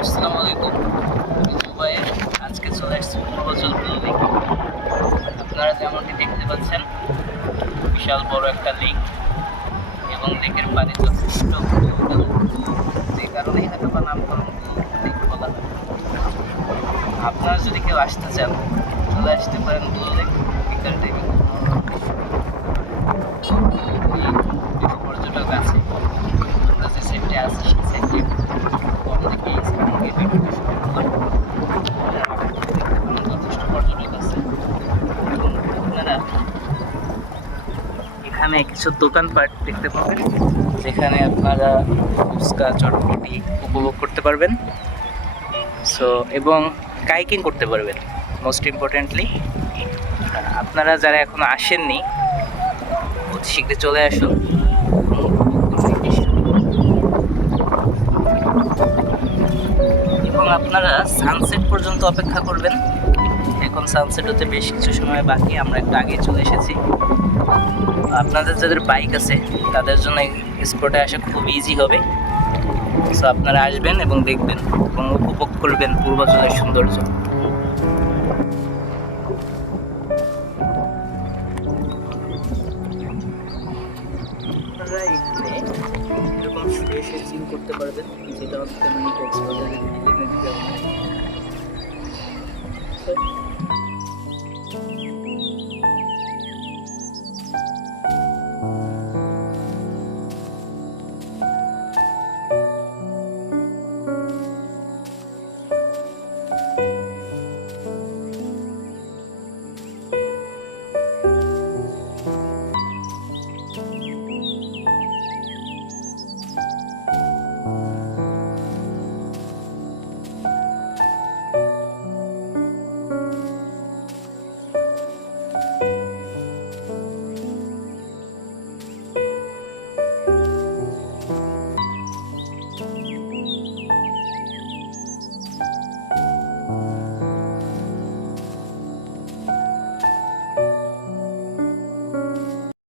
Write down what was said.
আসসালামু আলাইকুম। আমি দুবাইয়ে আজকে চলে আসছি পূর্বাচল ব্লু লেক। আপনারা যেমনটি দেখতে পাচ্ছেন, বিশাল বড় একটা লেক এবং লেকের পানি যথেষ্ট ব্লু কালার, যে কারণেই হয়তো বা নামকরণ ব্লু লেক বলা হয়। আপনারা যদি কেউ আসতে চান, চলে আসতে পারেন ব্লু লেক বিকাল টাইমে। পর্যটক আছে, আমরা যে সাইডে আছি সেই সাইডে কম দেখে এই সাইড থেকে ভিডিওটা শুরু করলাম। যথেষ্ট পর্যটক আছে এবং আপনারা এখানে কিছু দোকানপাট দেখতে পাবেন, যেখানে আপনারা ফুচকা চটপটি উপভোগ করতে পারবেন। এবং কাইকিং করতে পারবেন। মোস্ট ইম্পর্টেন্টলি, আপনারা যারা এখনো আসেননি, অতি শীঘ্রই চলে আসুন। এবং আপনারা সানসেট পর্যন্ত অপেক্ষা করবেন। এখন সানসেট হতে বেশ কিছু সময় বাকি, আমরা একটু আগে চলে এসেছি। আপনাদের যাদের বাইক আছে তাদের জন্য এই স্পটে আসা খুব ইজি হবে। সো আপনারা আসবেন এবং দেখবেন এবং উপভোগ করবেন পূর্বাচলের সৌন্দর্য। আপনারা এখানে এরকম শুয়ে এসে চিল করতে পারবেন, যেটা হচ্ছে মিনি কক্সবাজারের এলিমেন্ট গ্রাউন্ড।